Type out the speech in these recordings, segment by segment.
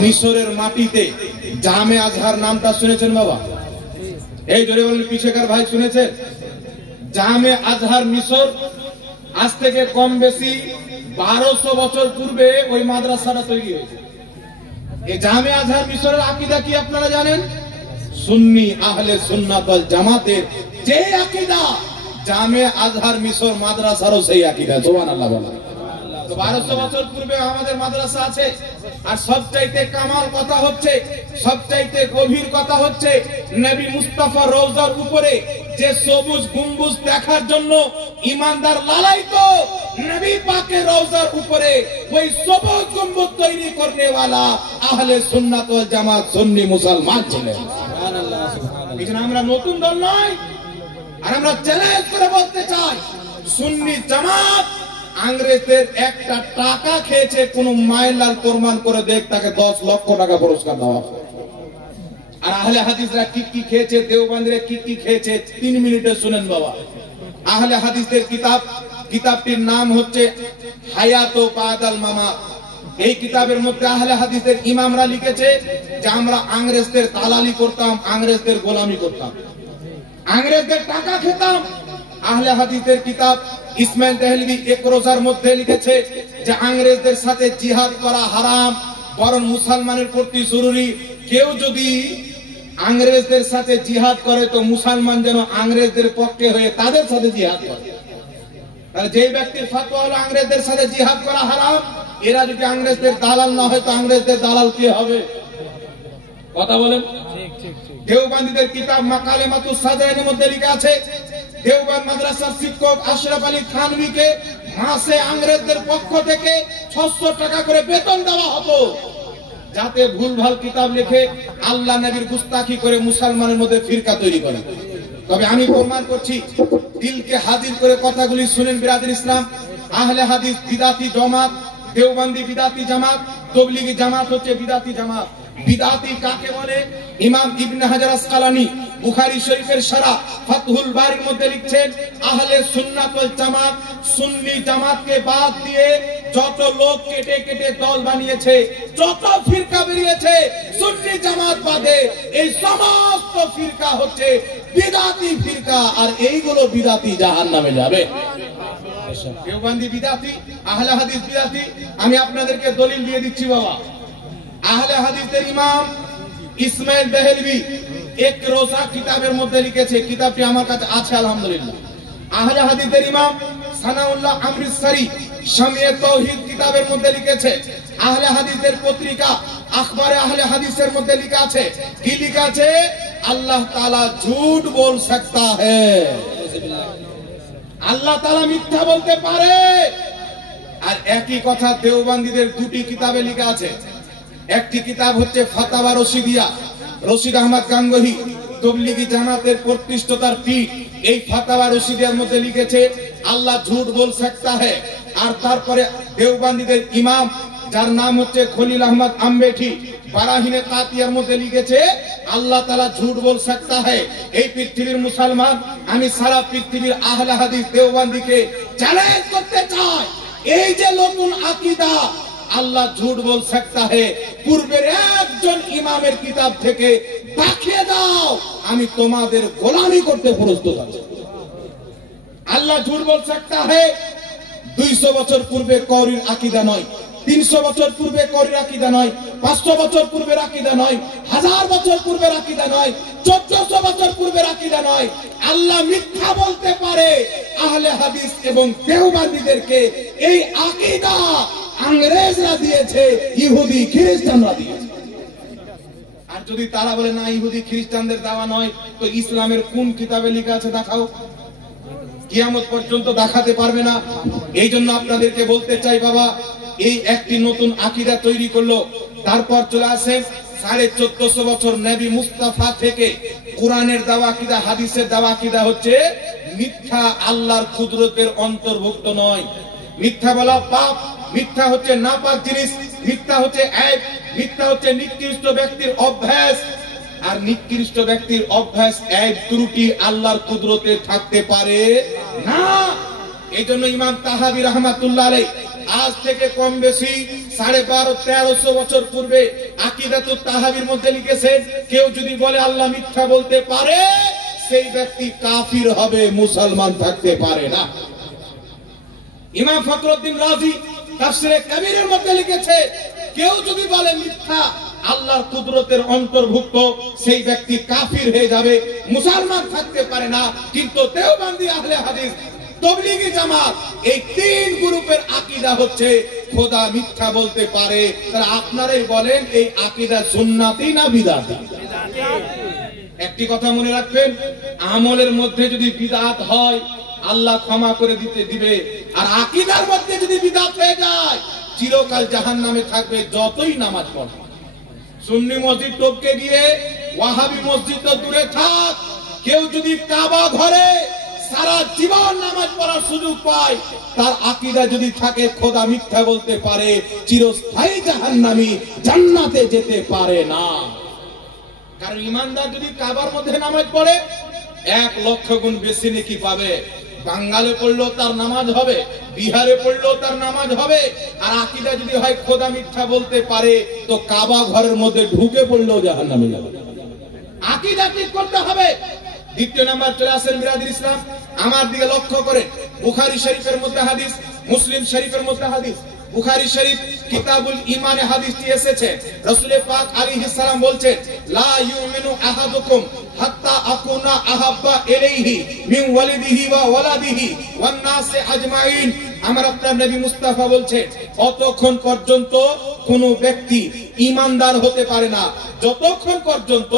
মিশরের মাটিতে জামে আজহার নামটা শুনেছেন বাবা? এই জোরে বলেন পিছেকার ভাই শুনেছেন? জামে আজহার মিশর আজ থেকে কম বেশি 1200 বছর পূর্বে ওই মাদ্রাসাটা তৈরি হয়েছে। এই জামে আজহার মিশরের আকীদা কি আপনারা জানেন? সুন্নি আহলে সুন্নাত ওয়াল জামাতের যে আকীদা, জামে আজহার মিশর মাদ্রাসারও সেই আকীদা। সুবহানাল্লাহ বলেন। তো 1200 বছর পূর্বে আমাদের মাদ্রাসা আছে। আর সবচাইতে কামাল কথা হচ্ছে, সবচাইতে গভীর কথা হচ্ছে, নবী মুস্তাফা রওজার উপরে যে সবুজ গম্বুজ দেখার জন্য ইমানদার লালায়িত, নবী পাকের রওজার উপরে ওই সবুজ গম্বুজ তৈরি করনে वाला আহলে সুন্নাত ওয়াল জামাত সুন্নি মুসলমান ছিলেন। সুবহানাল্লাহ সুবহানাল্লাহ। এজন্য আমরা নতুন দল নয়, আর আমরা চ্যালেঞ্জ করে বলতে চাই, সুন্নি জামাত ইংরেজদের একটা টাকা খেয়েছে কোন মাইলাল প্রমাণ করে দেখ, তাকে 10 লক্ষ টাকা পুরস্কার দেওয়া। আর আহলে হাদিসরা কি কি খেয়েছে, দেওবন্দিরা কি কি খেয়েছে 3 মিনিটে শুনেন বাবা। আহলে হাদিসদের কিতাবটির নাম হচ্ছে হায়াত ও বাদাল মামাত। এই কিতাবের মধ্যে আহলে হাদিসদের ইমামরা লিখেছে যে আমরা ইংরেজদের দালালি করতাম, ইংরেজদের গোলামি করতাম, ইংরেজদের টাকা খেতাম। আহলে হাদিসদের কিতাব ইসমাইল দেহলভি এক রোজার মধ্যে লিখেছে যে ইংরেজদের সাথে জিহাদ করা হারাম, বরং মুসলমানের প্রতি জরুরি। কেউ যদি ইংরেজদের সাথে জিহাদ করে তো মুসলমান যেন ইংরেজদের পক্ষে হয়ে তাদের সাথে জিহাদ করে। তাহলে যে ব্যক্তির ফতোয়া হলো ইংরেজদের সাথে জিহাদ করা হারাম, এরা যদি ইংরেজদের দালাল না হয় তো ইংরেজদের দালাল কে হবে? কথা বলেন। দেওবন্দিদের কিতাব মাকালেমাতুস সাদরানের মধ্যে লেখা আছে দেওবন্দ মাদ্রাসার শিক্ষক আশরাফ আলী থানভীকে মাসে ইংরেজদের পক্ষ থেকে 600 টাকা করে বেতন দেওয়া হতো, যাতে ভুলভাল কিতাব লিখে আল্লাহ নবীর গুস্তাখি করে মুসলমানের মধ্যে ফিরকা তৈরি করে। তবে আমি প্রমাণ করছি, দিলকে হাজির করে কথাগুলি শুনেন বিরাদর ইসলাম। আহলে হাদিস বিদাতি জামাত, দেওবন্দি বিদাতি জামাত, তবলিগি জামাত হচ্ছে বিদাতি জামাত। বিদাতি কাকে বলে? ইমাম ইবনে হাজার আসকালানী বুখারী শরীফের শারা ফাতহুল বারির মধ্যে লিখছেন, আহলে সুন্নাত ওয়াল জামাত সুন্নি জামাতকে বাদ দিয়ে যত লোক কেটে কেটে দল বানিয়েছে, যত ফিরকা বেরিয়েছে সুন্নি জামাত বাদে, এই সমস্ত ফিরকা হচ্ছে বিদাতি ফিরকা, আর এইগুলো বিদাতি জাহান্নামে যাবে। দেওবন্দি বিদাতি, আহলে হাদিস বিদাতি। আমি আপনাদেরকে দলিল দিয়ে দিচ্ছি বাবা। আহলে হাদিসের ইমাম ইসমাইল দেহলভি এক রোজা কিতাবের মধ্যে লিখেছে, কিতাবটি আমার কাছে আছে আলহামদুলিল্লাহ। আহলে হাদিসের ইমাম সানাউল্লাহ আমৃতসরি শামিয়ে তাওহীদ কিতাবের মধ্যে লিখেছে। আহলে হাদিসের পত্রিকা আখবারে আহলে হাদিসের মধ্যে লেখা আছে, কি লেখা আছে? আল্লাহ তাআলা ঝুট বল सकता है, আল্লাহ তাআলা মিথ্যা বলতে পারে। আর একই কথা দেওবন্দীদের দুটি কিতাবে লেখা আছে। একটি কিতাব হচ্ছে ফাতাওয়া রশিদিয়া, রশিদ আহমদ গাঙ্গুহি তবলিগি জামাতের প্রতিষ্ঠাতার পীঠ, এই ফাতাওয়া রশিদিয়ার মধ্যে লিখেছে আল্লাহ ঝুট বল सकता है। আর তারপরে দেওবন্দীদের ইমাম যার নাম হচ্ছে খলিল আহমদ আম্বেঠি বারাহিনে কাতিয়ার মধ্যে লিখেছে আল্লাহ তাআলা ঝুট বল सकता है। এই পৃথিবীর মুসলমান, আমি সারা পৃথিবীর আহলে হাদিস দেওবন্দীকে চ্যালেঞ্জ করতে চাই, এই যে নতুন আকীদা আল্লাহ ঝুট বল सकता है, পূর্বের একজন ইমামের কিতাব থেকে দেখিয়ে দাও, আমি তোমাদের গোলামি করতে প্রস্তুত আছি। আল্লাহ ঝুট বল सकता है 200 বছর পূর্বে কওরির আকীদা নয়, 300 বছর পূর্বে কওরির আকীদা নয়, 500 বছর পূর্বের আকীদা নয়, 1000 বছর পূর্বের আকীদা নয়, 1400 বছর পূর্বের আকীদা নয়। আল্লাহ মিথ্যা বলতে পারে। আহলে হাদিস এবং দেওবন্দীদেরকে এই আকীদা ইংরেজরা দিয়েছে, ইহুদি খ্রিস্টানরা দিয়েছে। আর যদি তারা বলে না ইহুদি খ্রিস্টানদের দেওয়া নয়, তো ইসলামের কোন কিতাবে লেখা আছে দেখাও। কিয়ামত পর্যন্ত দেখাতে পারবে না। এই জন্য আপনাদেরকে বলতে চাই বাবা, এই একটি নতুন আকীদা তৈরি করলো, তারপর চলে আসে 1450 বছর নবী মুস্তাফা থেকে কোরআনের দেওয়া আকীদা, হাদিসের দেওয়া আকীদা হচ্ছে মিথ্যা আল্লাহর কুদরতের অন্তর্ভুক্ত নয়। মিথ্যা বলা পাপ, মিথ্যা হচ্ছে নাপাক জিনিস, মিথ্যা হচ্ছে আইব, মিথ্যা হচ্ছে নিকৃষ্ট ব্যক্তির অভ্যাস। আর নিকৃষ্ট ব্যক্তির অভ্যাস আইব ত্রুটি আল্লাহর কুদরতে থাকতে পারে না। এই জন্য ইমাম তাহাবী রাহমাতুল্লাহ আলাইহি আজ থেকে কম বেশি 1250-1300 বছর পূর্বে আকিদাতুত তাহাবির মধ্যে লিখেছেন, কেউ যদি বলে আল্লাহ মিথ্যা বলতে পারে, সেই ব্যক্তি কাফির হবে, মুসলমান থাকতে পারে না। ইমাম ফখরুদ্দিন রাজি তাফসিরে কবিরের মধ্যে লিখেছে, কেউ যদি বলে মিথ্যা আল্লাহর কুদরতের অন্তর্ভুক্ত, সেই ব্যক্তি কাফির হয়ে যাবে, মুসলমান থাকতে পারে না। কিন্তু দেওবন্দি আহলে হাদিস, তাবলীগী জামাত, এই তিন গ্রুপের আকীদা হচ্ছে খোদা মিথ্যা বলতে পারে। তারা আপনারাই বলেন এই আকীদা সুন্নাতি না বিদআতি? একটি কথা মনে রাখবেন, আমলের মধ্যে যদি বিদআত হয় আল্লাহ ক্ষমা করে দিবে, আর আকীদার মধ্যে যদি বিদআত হয়ে যায় চিরকাল জাহান্নামে থাকবে, যতই নামাজ পড়ে। সুন্নি মসজিদ টপকে গিয়ে ওয়াহাবি মসজিদ তো দূরে থাক, কেউ যদি কাবা ঘরে সারা জীবন নামাজ পড়ার সুযোগ পায়, তার আকীদা যদি থাকে খোদা মিথ্যা বলতে পারে, চিরস্থায়ী জাহান্নামী, জান্নাতে যেতে পারে না। কারণ ইমানদার যদি কাবার মধ্যে নামাজ পড়ে 1 লক্ষ গুণ বেশি নেকি পাবে। বাঙ্গালে পড়লেও তার নামাজ হবে, বিহারে পড়লেও তার নামাজ হবে। আর আকীদা যদি হয় খোদা মিথ্যা বলতে পারে, তো কাবা ঘরের মধ্যে ঢুকে পড়লেও জাহান্নামে যাবে। আকীদা ঠিক করতে হবে। দ্বিতীয় নাম্বার চলে আসেন বিরাদির ইসলাম, আমার দিকে লক্ষ্য করে। বুখারী শরীফের মধ্যে হাদিস, মুসলিম শরীফের মধ্যে হাদিস। বুখারী শরীফ কিতাবুল ঈমানে হাদিসটি এসেছে, রাসূল পাক আলাইহিস সালাম বলছেন, লা ইউমিনু আহাদুকুম হাত্তা আকুনা আহাব্বা ইলাইহি মিন ওয়ালিদিহি ওয়া ওয়ালাদিহি ওয়ান নাসি আজমাইন। আমার আপনার নবী মুস্তাফা বলছেন, অতক্ষণ পর্যন্ত কোন ব্যক্তি ঈমানদার হতে পারে না যতক্ষণ পর্যন্ত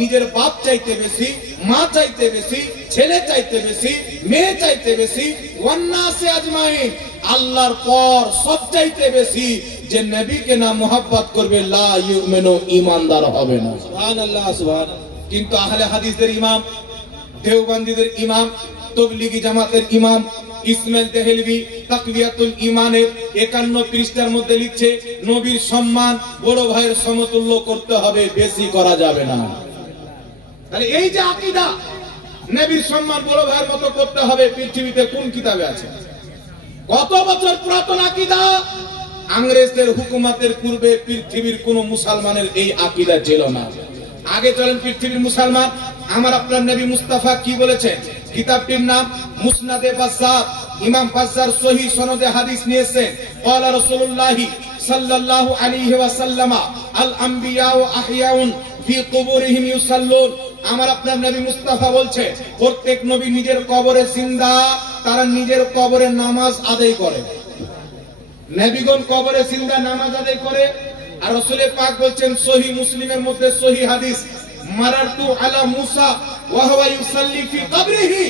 নিজের বাপ চাইতে বেশি, মা চাইতে বেশি, ছেলে চাইতে বেশি, মেয়ে চাইতে বেশি, ওয়ান নাসি আজমাইন, আল্লাহর পর সব চাইতে বেশি যে নবীকে না মুহাব্বত করবে, লা ইউমিনু, ঈমানদার হবে না। সুবহানাল্লাহ, সুবহানাল্লাহ। কিন্তু আহলে হাদিসদের ইমাম, দেওবন্দীদের ইমাম, তাবলীগী জামাতের ইমাম ইসমাইল দেহলভী তাকওয়াতুল ঈমানের 51 পৃষ্ঠার মধ্যে লিখছে, নবীর সম্মান বড় ভাইয়ের সমতুল্য করতে হবে, বেশি করা যাবে না। তাহলে এই যে আকীদা, নবীর সম্মান বড় ভাইয়ের মতো করতে হবে, পৃথিবীতে কোন কিতাবে আছে? কত বছর পুরাতন আকীদা। ইংরেজদের হুকুমতের পূর্বে পৃথিবীর কোন মুসলমানের এই আকীদা ছিল না। আগে চলেন পৃথিবীর মুসলমান, আমার আপনার নবী মুস্তাফা কি বলেছেন? কিতাবটির নাম মুসনাদে বাজ্জার। ইমাম বাজ্জার সহিহ সনদে হাদিস নিয়েছেন, ক্বালা রাসূলুল্লাহ সাল্লাল্লাহু আলাইহি ওয়াসাল্লাম, আল আম্বিয়া ওয়া আহইয়াউন ফি কুবুরিহিম ইউসাল্লুন। আমার আপনার নবী মুস্তাফা বলছে, প্রত্যেক নবী নিজের কবরে জিন্দা, তারা নিজের কবরে নামাজ আদায় করে। নবীগণ কবরে জিন্দা নামাজ আদায় করে। আর রাসূল পাক বলছেন, সহিহ মুসলিমের মধ্যে সহিহ হাদিস, মারারতু আলা মুসা ওয়া হুয়া ইউসাল্লি ফি কবরিহি,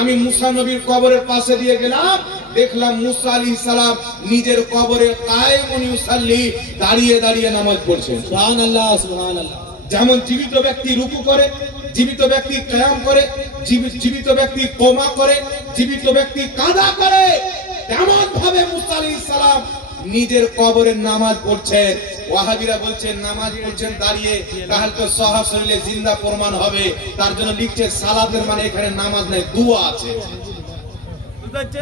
আমি মুসা নবীর কবরের পাশে দিয়ে গেলাম, দেখলাম মুসা আলাইহিস সালাম নিজের কবরে কায়েমুন ইউসাল্লি, দাঁড়িয়ে দাঁড়িয়ে নামাজ পড়ছেন। সুবহানাল্লাহ, সুবহানাল্লাহ। যেমন জীবিত ব্যক্তি রুকু করে, জীবিত ব্যক্তি কিয়াম করে, জীবিত ব্যক্তি কোমা করে, জীবিত ব্যক্তি কাদা করে, তেমন ভাবে মুসা আলাইহিস সালাম নিজের কবরের নামাজ পড়ছেন। ওয়াহাবিরা বলছেন নামাজ পড়ছেন দাঁড়িয়ে, তাহলে তো সহাহ শরীরে জিন্দা প্রমাণ হবে। তার জন্য লিখছে সালাতের মানে এখানে নামাজ নাই, দুয়া আছে। বুঝতে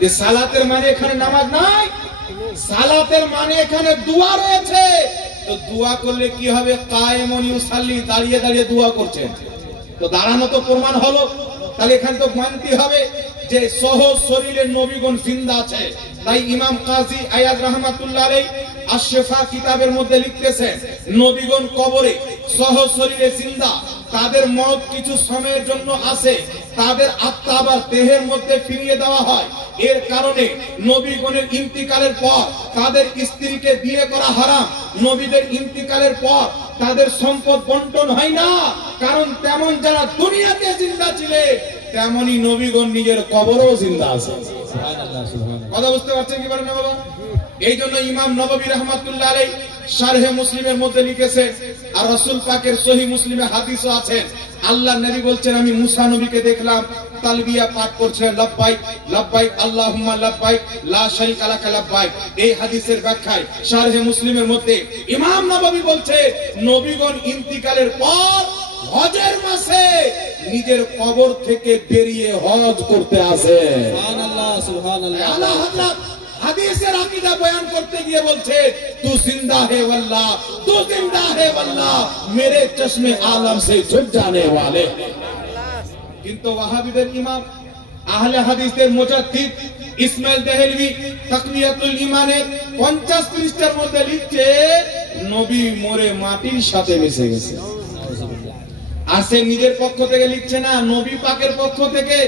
যে সালাতের মানে এখানে নামাজ নাই, সালাতের মানে এখানে দুয়া রয়েছে। তো দুয়া করলে কি হবে? কায়েমুন ইউসাল্লি, দাঁড়িয়ে দাঁড়িয়ে দুয়া করছেন, তো দাঁড়ানো তো প্রমাণ হলো। তাহলে এখানে তো মানতে হবে যে সহ শরীরে নবীগণ জিন্দা আছে। তাই ইমাম কাজী আয়াদ রাহমাতুল্লাহ আলাইহি আশ-শিফা কিতাবের মধ্যে লিখতেছেন, নবীগণ কবরে সহ শরীরে জিন্দা, তাদের মওত কিছু সময়ের জন্য আসে, তাদের আত্মা আবার দেহের মধ্যে ফিরিয়ে দেওয়া হয়। এর কারণে নবীগণের ইন্তিকালের পর তাদের স্ত্রীকে বিয়ে করা হারাম। নবীদের ইন্তিকালের পর তাদের সম্পদ বন্টন হয় না, কারণ তেমন যারা দুনিয়াতে জিন্দা ছিলেন তেমনি নবীগণ নিজের কবরেও জিন্দা আছে। সুবহানাল্লাহ, সুবহানাল্লাহ। কথা বুঝতে পারছেন কি বলেন না বাবা? এই জন্য ইমাম নববী রাহমাতুল্লাহ আলাইহি শারহে মুসলিমের মধ্যে লিখেছে, আর রাসূল পাকের সহিহ মুসলিমে হাদিসও আছে, আল্লাহর নবী বলছেন, আমি মুসা নবীকে দেখলাম তালবিয়া পাঠ করছেন, লাব্বাইক লাব্বাইক আল্লাহুম্মা লাব্বাইক লা শারীকা লাকা লাব্বাইক। এই হাদিসের ব্যাখ্যায় শারহে মুসলিমের মধ্যে ইমাম নববী বলছে, নবীগণ ইন্তিকালের পর হজের মাসে নিজের কবর থেকে বেরিয়ে হজ করতে আসে। সুবহানাল্লাহ, সুবহানাল্লাহ। আলা হযরত হাদিসের আকীদা বয়ান করতে গিয়ে বলছে তু জিন্দা হে ওয়াল্লাহ, তু জিন্দা হে ওয়াল্লাহ, মেরে চশমে আলম সে ঝুক জানে ওয়ালে। কিন্তু ওয়াহাবিদের ইমাম আহলে হাদিসদের মুজাদ্দিদ ইসমাইল দেহলভী তাকওয়াতুল ঈমানের 50 পৃষ্ঠার মধ্যে লিখছে নবী মরে মাটির সাথে মিশে গেছে। আর সে নিজের পক্ষ থেকে লিখছে না, নবী পাকের পক্ষ থেকে,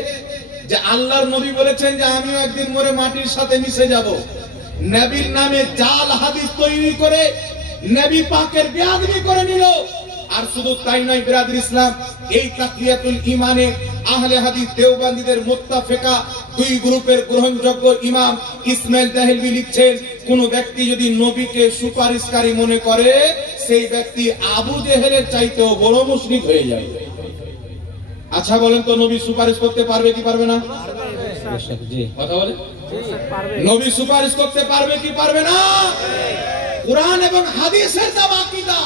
যে আল্লাহর নবী বলেছেন যে আমিও একদিন মরে মাটির সাথে মিশে যাব। নবীর নামে জাল হাদিস তৈরি করে নবী পাকের বেয়াদবি করে নিল। আর শুধু তাই নয় বিরাদর ইসলাম, এই তাকওয়াতুল ঈমানে আহলে হাদিস দেওবন্দীদের মুত্তাফিকা দুই গ্রুপের গ্রহণযোগ্য ইমাম ইসমাইল দেহলভী লিখছেন কোন ব্যক্তি যদি নবীকে সুপারিশকারী মনে করে সেই ব্যক্তি আবু জেহেলের চাইতেও বড় মুশরিক হয়ে যায়। আচ্ছা বলেন তো নবী সুপারিশ করতে পারবে কি পারবে না? কথা বলে নবী সুপারিশ করতে পারবে কি পারবে না? কুরআন এবং হাদিসের যা আকীদা,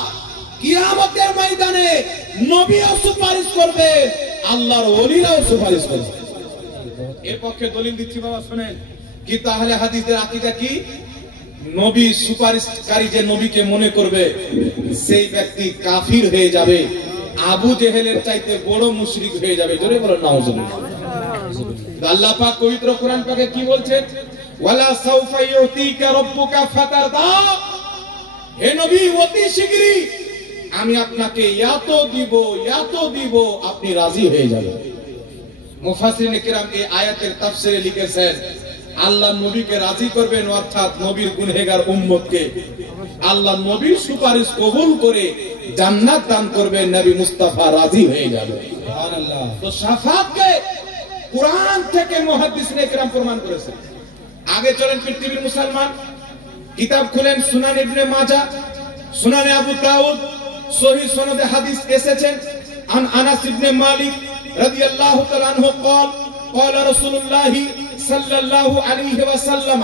কিয়ামতের ময়দানে নবীও সুপারিশ করবে, আল্লাহর ওলিরাও সুপারিশ করবে। এর পক্ষে দলিল দিচ্ছি বাবা শুনেন। কি তাহলে হাদিসের আকীদা কি? নবী সুপারিশকারী যে নবীকে মনে করবে সেই ব্যক্তি কাফির হয়ে যাবে, আবু জেহেলের চাইতে বড় মুশরিক হয়ে যাবে। জোরে বলেন নাউজুবিল্লাহ। আল্লাহ পাক পবিত্র কোরআন পাকে কি বলছেন? ওয়ালা সাউফা ইউতিকা রাব্বুকা ফাতারদা, হে নবী অতি শীঘ্রই আমি আপনাকে এত দিব আপনি রাজি হয়ে যাবেন। মুফাসসিরিনে কিরাম এই আয়াতের তাফসীরে লিখেছেন আল্লাহ নবীকে রাজি করবেন, অর্থাৎ নবীর গুনহেগার উম্মতকে আল্লাহ নবীর সুপারিশ কবুল করে জান্নাত দান করবেন, নবী মুস্তাফা রাজি হয়ে যাবে। সুবহানাল্লাহ। তো শাফাআতকে কুরআন থেকে মুহাদ্দিসিনে কিরাম প্রমাণ করেছেন। আগে চলেন পৃথিবীর মুসলমান, কিতাব খুলেন সুনান ইবনে মাজাহ, সুনানে আবু দাউদ, সহিহ সনদে হাদিস এসেছেন আন আনাস ইবনে মালিক রাদিয়াল্লাহু তাআলা আনহু قال قال رسول الله صلى الله عليه وسلم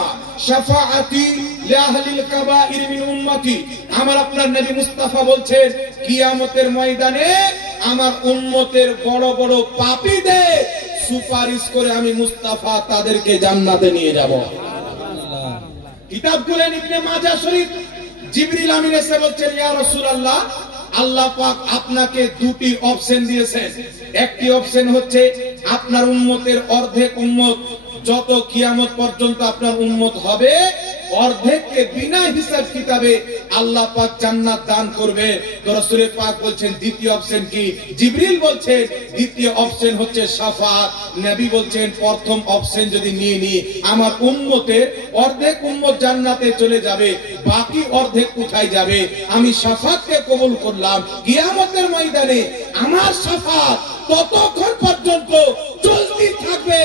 شفاعتي لأهل الكبائر من উম্মতি। আমার আপনার নবী মুস্তাফা বলছেন কিয়ামতের ময়দানে আমার উম্মতের বড় বড় পাপীদের সুপারিশ করে আমি মুস্তাফা তাদেরকে জান্নাতে নিয়ে যাব। সুবহানাল্লাহ। কিতাব খুলেন ইবনে মাজাহ শরীফ, জিবরিল আমিন এসে বলছেন ইয়া রাসূলুল্লাহ, আল্লাহ পাক আপনাকে দুটি অপশন দিয়েছেন। একটি অপশন হচ্ছে আপনার উম্মতের অর্ধেক উম্মত, যত কিয়ামত পর্যন্ত আপনার উম্মত হবে অর্ধেককে বিনা হিসাব কিতাবে আল্লাহ পাক জান্নাত দান করবে। তো রাসূল পাক বলছেন দ্বিতীয় অপশন কি? জিবরিল বলছেন দ্বিতীয় অপশন হচ্ছে শাফাআত। নবী বলছেন প্রথম অপশন যদি নিয়ে নি আমার উম্মতের অর্ধেক উম্মত জান্নাতে চলে যাবে, বাকি অর্ধেক কোথায় যাবে? আমি শাফাআতকে কবুল করলাম, কিয়ামতের ময়দানে আমার শাফাআত ততক্ষণ পর্যন্ত চলতে থাকবে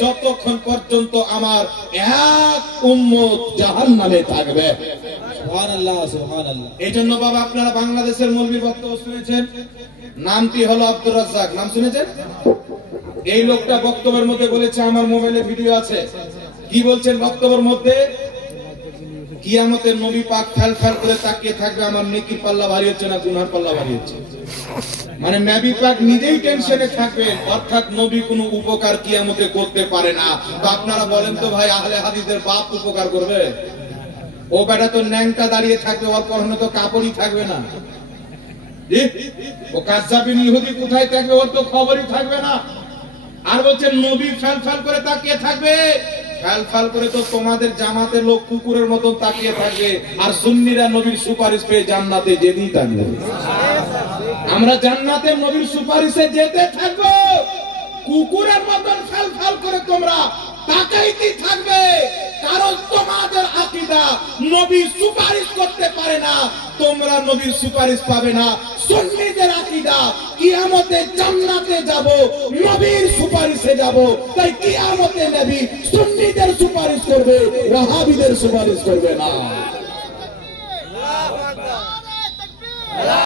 যতক্ষণ পর্যন্ত আমার এক উম্মত জাহান্নামে থাকবে। সুবহানাল্লাহ সুবহানাল্লাহ। এইজন্য বাবা আপনারা বাংলাদেশের মৌলভীর বক্তব্য শুনেছেন, নামটি হলো আব্দুর রাজ্জাক, নাম শুনেছেন? এই লোকটা বক্তব্যের মধ্যে বলেছে, আমার মোবাইলে ভিডিও আছে, কি বলছেন বক্তব্যের মধ্যে? কিয়ামতের নবী পাক ফেল করে তাকিয়ে থাকবে, আমার নেকির পাল্লা ভারী হচ্ছে না গুনার পাল্লা ভারী হচ্ছে। মানে নবী পাক নিজেই টেনশনে থাকবেন, অর্থাৎ নবী কোনো উপকার কিয়ামতে করতে পারে না। তো আপনারা বলেন তো ভাই আহলে হাদিসের বাপ উপকার করবে? ও বেটা তো ন্যাংটা দাঁড়িয়ে থাকবে, ওর পরনে তো কাপড়ই থাকবে না। ও কাজ্জাবিন ইহুদি কোথায় থাকবে, ওর তো খবরই থাকবে না। আর বলছেন নবী ফেল করে তাকিয়ে থাকবে, ফেল করে তো তোমাদের জামাতের লোক কুকুরের মতন তাকিয়ে থাকবে, আর সুন্নিরা নবীর সুপারিশ পেয়ে জান্নাতে যেতেই থাকবে। আমরা জান্নাতে নবীর সুপারিশে যেতে থাকবো, কুকুরের মতন ফেল করে তোমরা তাকাইতে থাকবে, কারণ তোমাদের আকীদা নবী সুপারিশ করতে পারে না, তোমরা নবীর সুপারিশ পাবে না। সুন্নিদের আকীদা কিয়ামতে জান্নাতে যাব, নবীর সুপারিশে যাব, তাই কিয়ামতে নবী সুন্নিদের সুপারিশ করবে, ওয়াহাবিদের সুপারিশ করবে না।